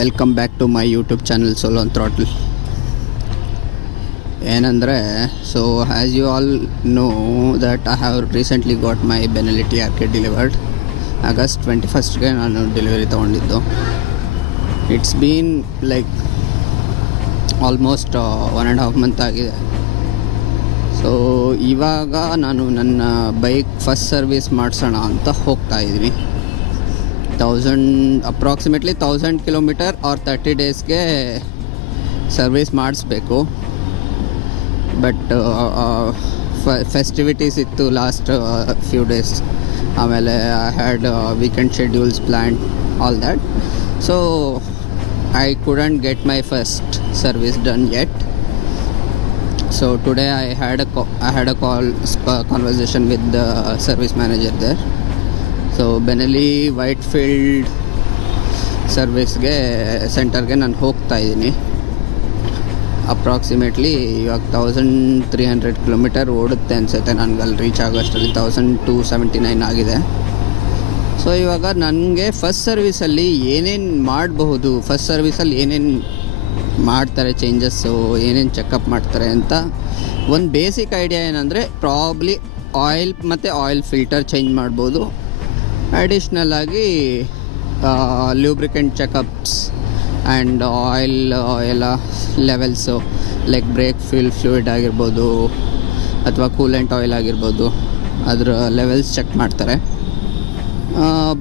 Welcome back to my YouTube channel solo on throttle. ಏನಂದರೆ, so as you all know that I have recently got my Benelli TRK delivered. August 21ಗೆ ನಾನು delivery ತೊಗೊಂಡಿದ್ದು. It's been like almost 1.5 month ಆಗಿದೆ. So ಇವಾಗ ನಾನು ನನ್ನ bike first service ಮಾಡಿಸೋಣ ಅಂತ ಹೋಗ್ತಾ ಇದ್ದೀನಿ. ಅಪ್ರಾಕ್ಸಿಮೇಟ್ಲಿ 1000 ಕಿಲೋಮೀಟರ್ ಆರ್ 30 ಡೇಸ್ಗೆ ಸರ್ವಿಸ್ ಮಾಡಿಸ್ಬೇಕು. ಬಟ್ ಫೆಸ್ಟಿವಿಟೀಸ್ ಇತ್ತು ಲಾಸ್ಟ್ ಫ್ಯೂ ಡೇಸ್. ಆಮೇಲೆ I had weekend schedules plan all that. So I couldn't get my first service done yet. So today I had a conversation with the service manager there. So Benelli Whitefield ಸರ್ವಿಸ್ಗೆ ಸೆಂಟರ್ಗೆ ನಾನು ಹೋಗ್ತಾ ಇದ್ದೀನಿ. Approximately ಇವಾಗ 1300 kilometre ಓಡುತ್ತೆ ಅನಿಸುತ್ತೆ. ನನಗೆ ಅಲ್ಲಿ ರೀಚ್ ಆಗೋಷ್ಟರಲ್ಲಿ 1279 ಆಗಿದೆ. ಸೊ ಇವಾಗ ನನಗೆ ಫಸ್ಟ್ ಸರ್ವಿಸಲ್ಲಿ ಏನೇನು ಮಾಡಬಹುದು, ಫಸ್ಟ್ ಸರ್ವಿಸಲ್ಲಿ ಏನೇನು ಮಾಡ್ತಾರೆ, ಚೇಂಜಸ್ಸು ಏನೇನು ಚೆಕಪ್ ಮಾಡ್ತಾರೆ ಅಂತ ಒಂದು ಬೇಸಿಕ್ ಐಡಿಯಾ ಏನಂದರೆ, ಪ್ರಾಬ್ಲಿ ಆಯಿಲ್ ಮತ್ತು ಆಯಿಲ್ ಫಿಲ್ಟರ್ ಚೇಂಜ್ ಮಾಡ್ಬೋದು. ಅಡಿಷ್ನಲ್ ಆಗಿ ಲ್ಯೂಬ್ರಿಕೆಂಟ್ ಚೆಕಪ್ಸ್ ಆ್ಯಂಡ್ ಆಯಿಲ್ ಎಲ್ಲ ಲೆವೆಲ್ಸು ಲೈಕ್ ಬ್ರೇಕ್ ಫ್ಲೂಯಿಡ್ ಆಗಿರ್ಬೋದು ಅಥವಾ ಕೂಲೆಂಟ್ ಆಯಿಲ್ ಆಗಿರ್ಬೋದು, ಅದರ ಲೆವೆಲ್ಸ್ ಚೆಕ್ ಮಾಡ್ತಾರೆ.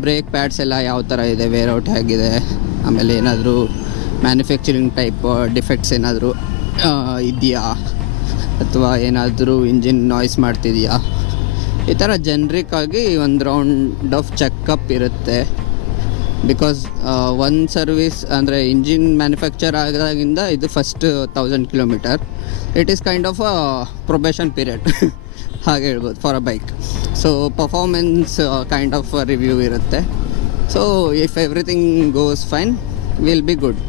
ಬ್ರೇಕ್ ಪ್ಯಾಡ್ಸ್ ಎಲ್ಲ ಯಾವ ಥರ ಇದೆ, ವೇರ್ಔಟ್ ಹೇಗಿದೆ, ಆಮೇಲೆ ಏನಾದರೂ ಮ್ಯಾನುಫ್ಯಾಕ್ಚರಿಂಗ್ ಟೈಪ್ ಡಿಫೆಕ್ಟ್ಸ್ ಏನಾದರೂ ಇದೆಯಾ, ಅಥವಾ ಏನಾದರೂ ಇಂಜಿನ್ ನಾಯ್ಸ್ ಮಾಡ್ತಿದೆಯಾ, ಈ ಥರ ಜನ್ರಿಕ್ಕಾಗಿ ಒಂದು ರೌಂಡ್ ಆಫ್ ಚೆಕಪ್ ಇರುತ್ತೆ. ಬಿಕಾಸ್ ಒಂದು ಸರ್ವಿಸ್ ಅಂದರೆ ಇಂಜಿನ್ ಮ್ಯಾನುಫ್ಯಾಕ್ಚರ್ ಆದಾಗಿಂದ ಇದು first 1000 kilometre. It is kind of a probation period ಹಾಗೆ ಹೇಳ್ಬೋದು for a bike. So performance kind of review ಇರುತ್ತೆ. So if everything goes fine, will be good.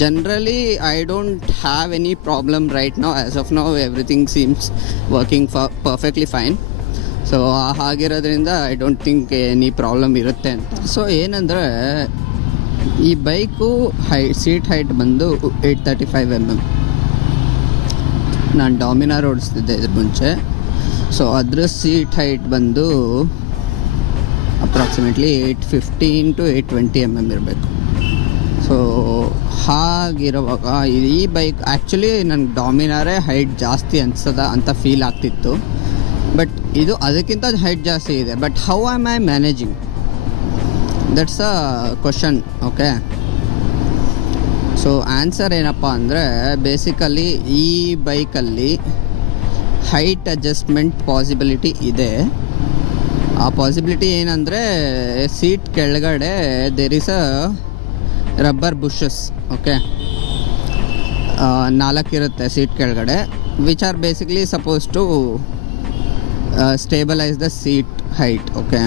Generally, I don't have any problem right now. As of now, everything seems working perfectly fine. So ಹಾಗಿರೋದ್ರಿಂದ I don't think any problem ಇರುತ್ತೆ ಅಂತ. So ಏನಂದರೆ, ಈ bike seat height ಬಂದು 835 mm. ನಾನು ಡಾಮಿನಾರ್ ಓಡಿಸ್ತಿದ್ದೆ ಇದ್ರ ಮುಂಚೆ. So ಅದ್ರ ಸೀಟ್ ಹೈಟ್ ಬಂದು ಅಪ್ರಾಕ್ಸಿಮೇಟ್ಲಿ 815 to 820 mm ಇರಬೇಕು. ಸೊ ಹಾಗಿರುವಾಗ ಈ ಬೈಕ್ ಆ್ಯಕ್ಚುಲಿ ನನಗೆ ಡಾಮಿನಾರೇ ಹೈಟ್ ಜಾಸ್ತಿ ಅನಿಸ್ತದ ಅಂತ ಫೀಲ್ ಆಗ್ತಿತ್ತು. ಬಟ್ ಇದು ಅದಕ್ಕಿಂತ ಹೈಟ್ ಜಾಸ್ತಿ ಇದೆ. But how am I managing, that's a question. Okay, so answer ಏನಪ್ಪ ಅಂದರೆ, ಬೇಸಿಕಲಿ ಈ ಬೈಕಲ್ಲಿ ಹೈಟ್ ಅಡ್ಜಸ್ಟ್ಮೆಂಟ್ ಪಾಸಿಬಿಲಿಟಿ ಇದೆ. ಆ ಪಾಸಿಬಿಲಿಟಿ ಏನಂದರೆ, ಸೀಟ್ ಕೆಳಗಡೆ there is a rubber bushes. Okay, 4 ಇರುತ್ತೆ ಸೀಟ್ ಕೆಳಗಡೆ, which are basically supposed to stabilise the seat height. Okay,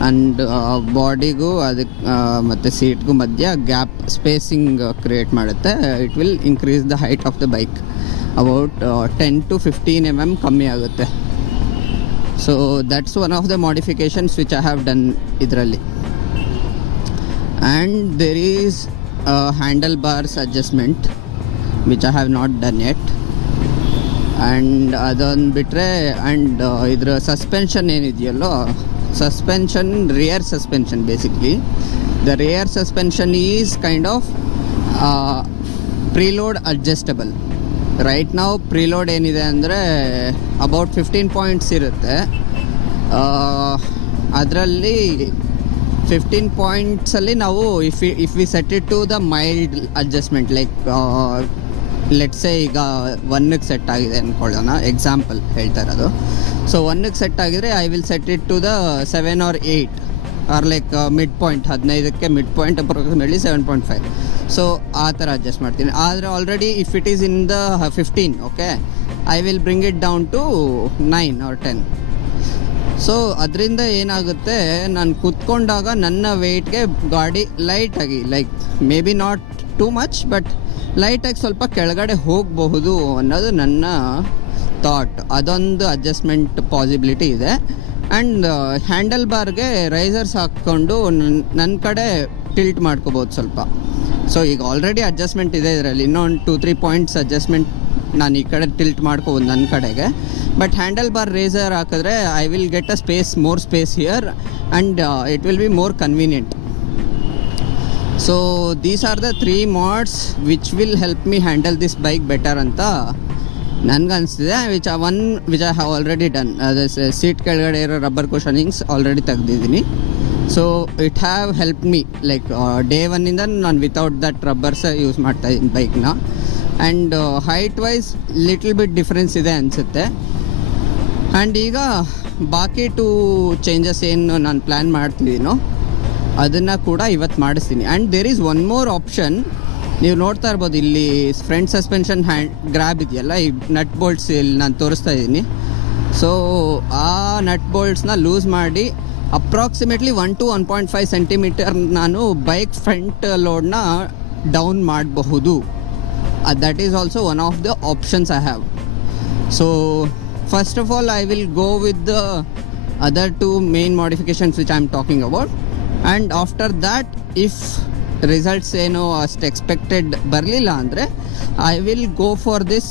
and ಬಾಡಿಗೂ ಅದಕ್ಕೆ ಮತ್ತು ಸೀಟ್ಗೂ ಮಧ್ಯ ಗ್ಯಾಪ್ ಸ್ಪೇಸಿಂಗ್ ಕ್ರಿಯೇಟ್ ಮಾಡುತ್ತೆ. It will increase the height of the bike about 10 to 15 mm ಕಮ್ಮಿ ಆಗುತ್ತೆ. So that's one of the modifications which I have done ಇದರಲ್ಲಿ. And there is a handlebars adjustment which I have not done yet. And ಅದೊಂದು ಬಿಟ್ಟರೆ, and ಇದರ suspension ಏನಿದೆಯಲ್ಲೋ, suspension rear suspension basically. The rear suspension is kind of preload adjustable. Right ನಾವು preload ಏನಿದೆ ಅಂದರೆ about 15 points ಇರುತ್ತೆ. ಅದರಲ್ಲಿ 15 ಪಾಯಿಂಟ್ಸಲ್ಲಿ ನಾವು if we set it to the mild adjustment, like let's say ಈಗ 1ಗೆ ಸೆಟ್ ಆಗಿದೆ ಅಂದ್ಕೊಳ್ಳೋಣ, ಎಕ್ಸಾಂಪಲ್ ಹೇಳ್ತಾ ಇರೋದು. ಸೊ 1ಗೆ ಸೆಟ್ ಆಗಿದರೆ I will set it to the 7 or 8 or like mid point, 15ಕ್ಕೆ ಮಿಡ್ ಪಾಯಿಂಟ್ ಅಪ್ರಾಕ್ಸಿಮೇಟ್ಲಿ 7.5. ಸೊ ಆ ಥರ ಅಡ್ಜಸ್ಟ್ ಮಾಡ್ತೀನಿ. ಆದರೆ already if it is in the 15, okay, I will bring it down to 9 or 10. So ಅದರಿಂದ ಏನಾಗುತ್ತೆ, ನಾನು ಕೂತ್ಕೊಂಡಾಗ ನನ್ನ ವೆಯ್ಟ್ಗೆ ಗಾಡಿ ಲೈಟಾಗಿ, like may be not too much, but ಲೈಟಾಗಿ ಸ್ವಲ್ಪ ಕೆಳಗಡೆ ಹೋಗಬಹುದು ಅನ್ನೋದು ನನ್ನ ಥಾಟ್. ಅದೊಂದು ಅಡ್ಜಸ್ಟ್ಮೆಂಟ್ ಪಾಸಿಬಿಲಿಟಿ ಇದೆ. ಆ್ಯಂಡ್ ಹ್ಯಾಂಡಲ್ ಬಾರ್ಗೆ ರೈಸರ್ಸ್ ಹಾಕ್ಕೊಂಡು ನನ್ನ ಕಡೆ ಟಿಲ್ಟ್ ಮಾಡ್ಕೋಬೋದು ಸ್ವಲ್ಪ. ಸೊ ಈಗ ಆಲ್ರೆಡಿ ಅಡ್ಜಸ್ಟ್ಮೆಂಟ್ ಇದೆ ಇದರಲ್ಲಿ, ಇನ್ನೊಂದು 2-3 ಪಾಯಿಂಟ್ಸ್ ಅಡ್ಜಸ್ಟ್ಮೆಂಟ್ ನಾನು ಈ ಕಡೆ ಟಿಲ್ಟ್ ಮಾಡ್ಕೋಬೋದು ನನ್ನ ಕಡೆಗೆ. ಬಟ್ ಹ್ಯಾಂಡಲ್ ಬಾರ್ ರೇಸರ್ ಹಾಕಿದ್ರೆ I will get a more space here and it will be more convenient. So these are the 3 mods which will help me handle this bike better ಅಂತ ನನಗನ್ನಿಸ್ತಿದೆ. Which I have already done. ಅದೇ seat ಕೆಳಗಡೆ ಇರೋ rubber cushionings already ತೆಗ್ದಿದ್ದೀನಿ. So it have help me like day 1ಇಂದ ನಾನು without that rubbers use ಮಾಡ್ತಾಯಿದ್ದೀನಿ ಬೈಕ್ನ. And height wise little bit difference ಇದೆ ಅನಿಸುತ್ತೆ. ಆ್ಯಂಡ್ ಈಗ ಬಾಕಿ 2 ಚೇಂಜಸ್ ಏನು ನಾನು ಪ್ಲ್ಯಾನ್ ಮಾಡ್ತಿದ್ದೀನೋ ಅದನ್ನು ಕೂಡ ಇವತ್ತು ಮಾಡಿಸ್ತೀನಿ. And there is one more option. ನೀವು ನೋಡ್ತಾ ಇರ್ಬೋದು ಇಲ್ಲಿ ಫ್ರಂಟ್ ಸಸ್ಪೆನ್ಷನ್ ಗ್ರ್ಯಾಬ್ ಇದೆಯಲ್ಲ, ಈ ನಟ್ ಬೋಲ್ಟ್ಸ್ ಇಲ್ಲಿ ನಾನು ತೋರಿಸ್ತಾ ಇದ್ದೀನಿ. ಸೊ ಆ ನಟ್ ಬೋಲ್ಟ್ಸ್ನ ಲೂಸ್ ಮಾಡಿ ಅಪ್ರಾಕ್ಸಿಮೇಟ್ಲಿ 1 to 1.5 ಸೆಂಟಿಮೀಟರ್ ನಾನು ಬೈಕ್ ಫ್ರಂಟ್ ಲೋಡ್ನ ಡೌನ್ ಮಾಡಬಹುದು. That is also one of the options I have. So first of all I will go with the other 2 main modifications which I am talking about. And after that if results ಏನೋ ಅಷ್ಟು expected ಬರಲಿಲ್ಲ ಅಂದರೆ I will go for this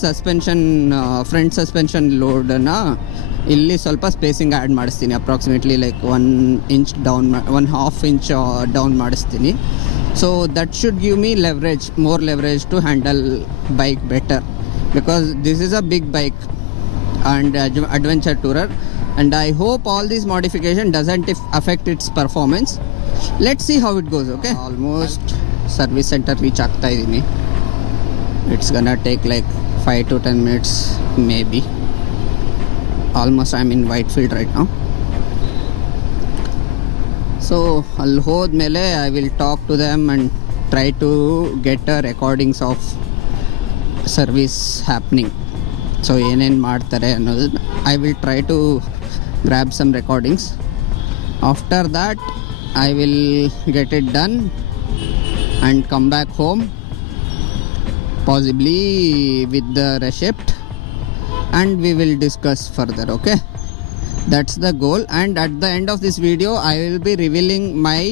front suspension ಲೋಡನ್ನು ಇಲ್ಲಿ ಸ್ವಲ್ಪ spacing add ಮಾಡಿಸ್ತೀನಿ. Approximately like 1 inch down 1/2 inch down ಮಾಡಿಸ್ತೀನಿ. So that should give me more leverage to handle bike better, because this is a big bike and adventure tourer, and I hope all this modification doesn't affect its performance. Let's see how it goes. Okay, almost service center reach ಆಗ್ತಾ ಇದ್ದೀನಿ. It's gonna take like 5 to 10 minutes maybe. Almost I'm in Whitefield right now. So ಅಲ್ಲಿ ಹೋದ್ಮೇಲೆ I will talk to them and try to get a recordings of service happening. So ಏನೇನು ಮಾಡ್ತಾರೆ ಅನ್ನೋದು I will try to grab some recordings. After that I will get it done and come back home, possibly with the receipt, and we will discuss further. Okay, that's the goal. And at the end of this video I will be revealing my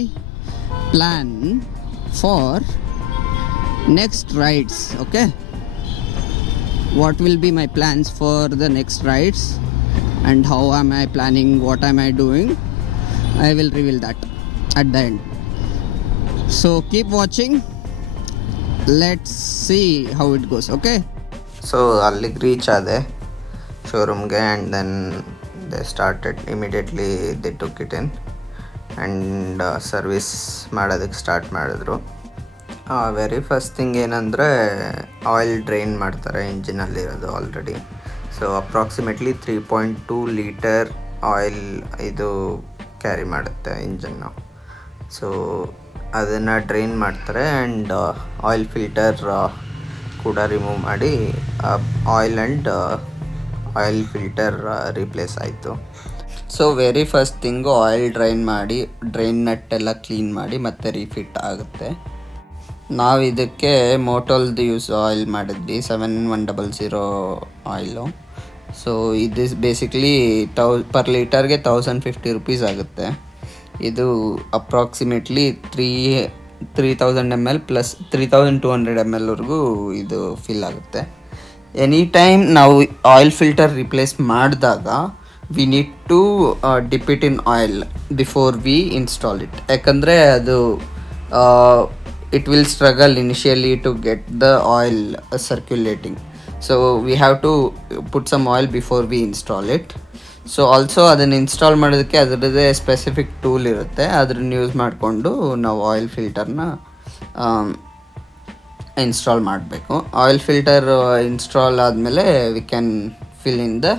plan for next rides. Okay, what will be my plans for the next rides and how am I planning, what am I doing, I will reveal that at the end. So keep watching, let's see how it goes. Okay, so allige reach ade showroom ge, and then they started immediately, they took it in and service ಮಾಡೋದಕ್ಕೆ start ಮಾಡಿದ್ರು. Very first thing ಏನಂದರೆ oil drain ಮಾಡ್ತಾರೆ ಇಂಜಿನಲ್ಲಿರೋದು already. So approximately 3.2 litre oil ಇದು carry ಮಾಡುತ್ತೆ ಇಂಜನ್ನು. So ಅದನ್ನು drain ಮಾಡ್ತಾರೆ ಆ್ಯಂಡ್ ಆಯಿಲ್ ಫಿಲ್ಟರ್ ಕೂಡ ರಿಮೂವ್ ಮಾಡಿ ಆಯಿಲ್ ಫಿಲ್ಟರ್ ರೀಪ್ಲೇಸ್ ಆಯಿತು. So very first thing oil drain nut ಎಲ್ಲ ಕ್ಲೀನ್ ಮಾಡಿ ಮತ್ತೆ ರೀಫಿಟ್ ಆಗುತ್ತೆ. ನಾವು ಇದಕ್ಕೆ ಮೋಟೋಲ್ದು ಆಯಿಲ್ ಮಾಡಿದ್ವಿ, 7100 ಆಯಿಲು. ಸೊ ಇದು ಬೇಸಿಕ್ಲಿ ಪರ್ ಲೀಟರ್ಗೆ 1050 rupees ಆಗುತ್ತೆ. ಇದು ಅಪ್ರಾಕ್ಸಿಮೇಟ್ಲಿ 3000 ml ಪ್ಲಸ್ 3200 ml ವರೆಗೂ ಇದು ಫಿಲ್ ಆಗುತ್ತೆ. ಎನಿ ಟೈಮ್ ನಾವು ಆಯಿಲ್ ಫಿಲ್ಟರ್ ರಿಪ್ಲೇಸ್ ಮಾಡಿದಾಗ we need to dip it in oil before we install it. ಯಾಕಂದರೆ ಅದು it will struggle initially to get the oil circulating. So we have to put some oil before we install it. So also ಅದನ್ನು install ಮಾಡೋದಕ್ಕೆ ಅದರದ್ದೇ specific tool ಇರುತ್ತೆ, ಅದನ್ನು use ಮಾಡಿಕೊಂಡು ನಾವು oil ಫಿಲ್ಟರ್ನ ಇನ್ಸ್ಟಾಲ್ ಮಾಡಬೇಕು. ಆಯಿಲ್ ಫಿಲ್ಟರ್ ಇನ್ಸ್ಟಾಲ್ ಆದಮೇಲೆ we can fill in the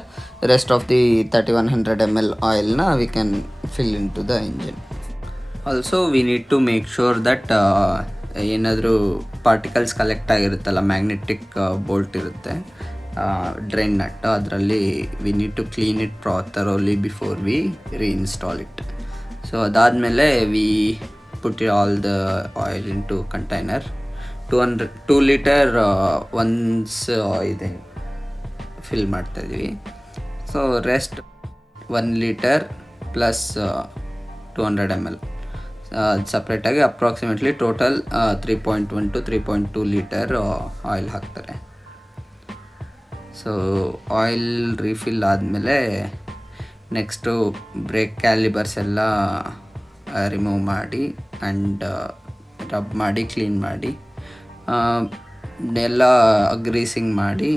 rest of the 3100 ml ಆಯಿಲ್ನ we can fill in to the engine. Also we need to make sure that ಏನಾದರೂ particles collect ಆಗಿರುತ್ತಲ್ಲ, magnetic bolt ಇರುತ್ತೆ drain nut, ಅದರಲ್ಲಿ we need to clean it thoroughly before we reinstall it. So ಅದಾದಮೇಲೆ we put all the oil in to container. 2 litre once ಇದೆ fill ಮಾಡ್ತಾಯಿದ್ದೀವಿ. So rest 1 litre plus 200 ml. ಸಪ್ರೇಟಾಗಿ approximately total 3.1 to 3.2 litre oil ಹಾಕ್ತಾರೆ. So oil refill ಆದಮೇಲೆ next break calipers ಎಲ್ಲ remove ಮಾಡಿ and rub ಮಾಡಿ clean ಮಾಡಿ ಎಲ್ಲ ಗ್ರೀಸಿಂಗ್ ಮಾಡಿ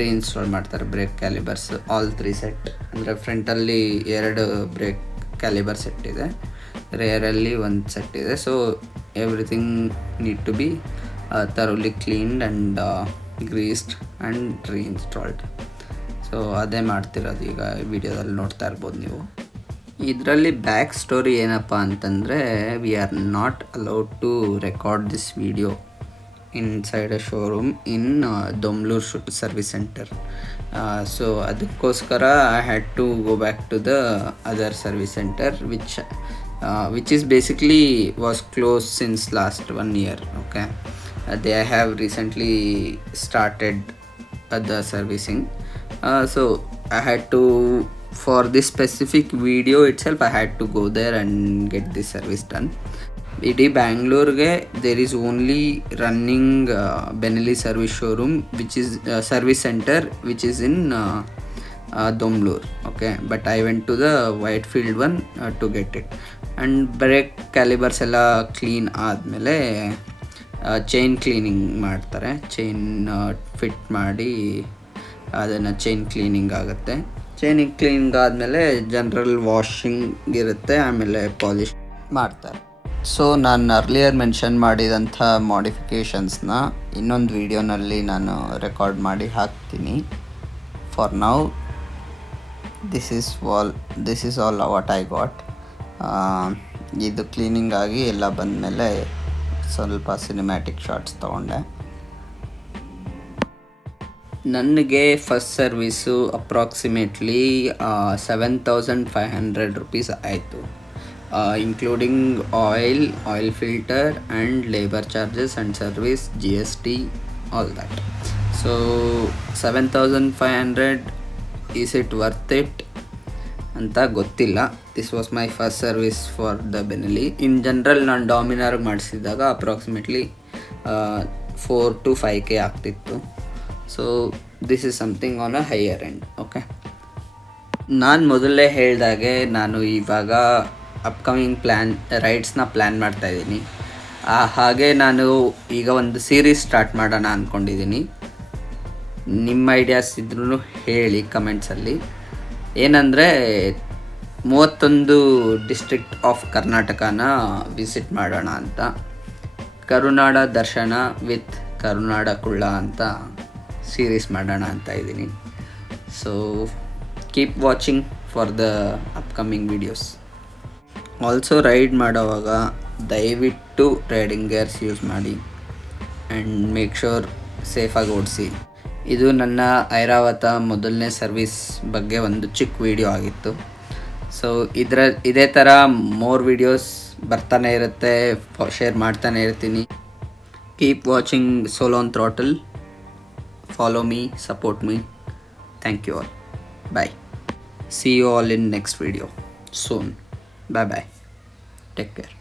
ರೀಇನ್ಸ್ಟಾಲ್ ಮಾಡ್ತಾರೆ ಬ್ರೇಕ್ ಕ್ಯಾಲಿಬರ್ಸ್ ಆಲ್ 3 ಸೆಟ್. ಅಂದರೆ ಫ್ರಂಟಲ್ಲಿ 2 ಬ್ರೇಕ್ ಕ್ಯಾಲಿಬರ್ ಸೆಟ್ ಇದೆ, ರೇರಲ್ಲಿ 1 ಸೆಟ್ ಇದೆ. So everything need to be thoroughly cleaned and greased and reinstalled. So ಅದೇ ಮಾಡ್ತಿರೋದು ಈಗ ವಿಡಿಯೋದಲ್ಲಿ ನೋಡ್ತಾ ಇರ್ಬೋದು ನೀವು. ಇದರಲ್ಲಿ ಬ್ಯಾಕ್ ಸ್ಟೋರಿ ಏನಪ್ಪ ಅಂತಂದರೆ, we are not allowed to record this video inside a showroom in Domlur service centre. So ಅದಕ್ಕೋಸ್ಕರ I had to go back to the other service centre which is basically was closed since last 1 year. Okay, they have recently started the servicing. So I had to, for this specific video itself, I had to go there and get this service done. ಇಡೀ ಬ್ಯಾಂಗ್ಳೂರ್ಗೆ there is only running Benelli service showroom which is service centre which is in Domlur. Okay, but I went to the Whitefield one to get it. And brake calipers ಎಲ್ಲ clean ಆದಮೇಲೆ chain cleaning ಮಾಡ್ತಾರೆ. Chain fit ಮಾಡಿ ಅದನ್ನು chain cleaning ಆಗುತ್ತೆ. Chaining cleaning ಆದಮೇಲೆ general washing ಇರುತ್ತೆ, ಆಮೇಲೆ polish ಮಾಡ್ತಾರೆ. ಸೊ ನಾನು ಅರ್ಲಿಯರ್ ಮೆನ್ಷನ್ ಮಾಡಿದಂಥ ಮಾಡಿಫಿಕೇಷನ್ಸ್ನ ಇನ್ನೊಂದು ವೀಡಿಯೋನಲ್ಲಿ ನಾನು ರೆಕಾರ್ಡ್ ಮಾಡಿ ಹಾಕ್ತೀನಿ. For now this is all what I got. ಇದು ಕ್ಲೀನಿಂಗ್ ಆಗಿ ಎಲ್ಲ ಬಂದಮೇಲೆ ಸ್ವಲ್ಪ ಸಿನಿಮ್ಯಾಟಿಕ್ ಶಾರ್ಟ್ಸ್ ತೊಗೊಂಡೆ. ನನಗೆ ಫಸ್ಟ್ ಸರ್ವೀಸು ಅಪ್ರಾಕ್ಸಿಮೇಟ್ಲಿ 7,500 rupees ಆಯಿತು, including oil filter and labor charges and service, GST, all that. So 7,500, is it worth it ಅಂತ ಗೊತ್ತಿಲ್ಲ. This was my first service for the Benelli. In general ನಾನು ಡಾಮಿನಾರ್ ಮಾಡಿಸಿದಾಗ approximately 4 to 5K ಆಗ್ತಿತ್ತು. So this is something on a higher end. Okay, ನಾನು ಮೊದಲೇ ಹೇಳಿದಾಗೆ ನಾನು ಇವಾಗ ಅಪ್ಕಮಿಂಗ್ ರೈಡ್ಸ್ನ ಪ್ಲ್ಯಾನ್ ಮಾಡ್ತಾಯಿದ್ದೀನಿ. ಹಾಗೆ ನಾನು ಈಗ ಒಂದು ಸೀರೀಸ್ ಸ್ಟಾರ್ಟ್ ಮಾಡೋಣ ಅಂದ್ಕೊಂಡಿದ್ದೀನಿ. ನಿಮ್ಮ ಐಡಿಯಾಸ್ ಇದ್ರೂ ಹೇಳಿ ಕಮೆಂಟ್ಸಲ್ಲಿ. ಏನಂದರೆ 31 ಡಿಸ್ಟ್ರಿಕ್ಟ್ ಆಫ್ ಕರ್ನಾಟಕನ ವಿಸಿಟ್ ಮಾಡೋಣ ಅಂತ. ಕರುನಾಡ ದರ್ಶನ ವಿತ್ ಕರುನಾಡ ಕುಳ್ಳ ಅಂತ ಸೀರೀಸ್ ಮಾಡೋಣ ಅಂತ ಇದ್ದೀನಿ. So keep watching for the upcoming videos. Also ride ಮಾಡೋವಾಗ ದಯವಿಟ್ಟು ರೈಡಿಂಗ್ ಗೇರ್ಸ್ ಯೂಸ್ ಮಾಡಿ ಆ್ಯಂಡ್ ಮೇಕ್ ಶ್ಯೂರ್ ಸೇಫಾಗಿ ಓಡಿಸಿ. ಇದು ನನ್ನ ಐರಾವತ ಮೊದಲನೇ ಸರ್ವಿಸ್ ಬಗ್ಗೆ ಒಂದು ಚಿಕ್ಕ ವಿಡಿಯೋ ಆಗಿತ್ತು. ಸೊ ಇದೇ ಥರ ಮೋರ್ ವಿಡಿಯೋಸ್ ಬರ್ತಾನೆ ಇರುತ್ತೆ, ಶೇರ್ ಮಾಡ್ತಾನೆ ಇರ್ತೀನಿ. Keep watching solo on throttle. Follow me, support me. Thank you all. Bye. See you all in next video soon. Bye bye. Take care.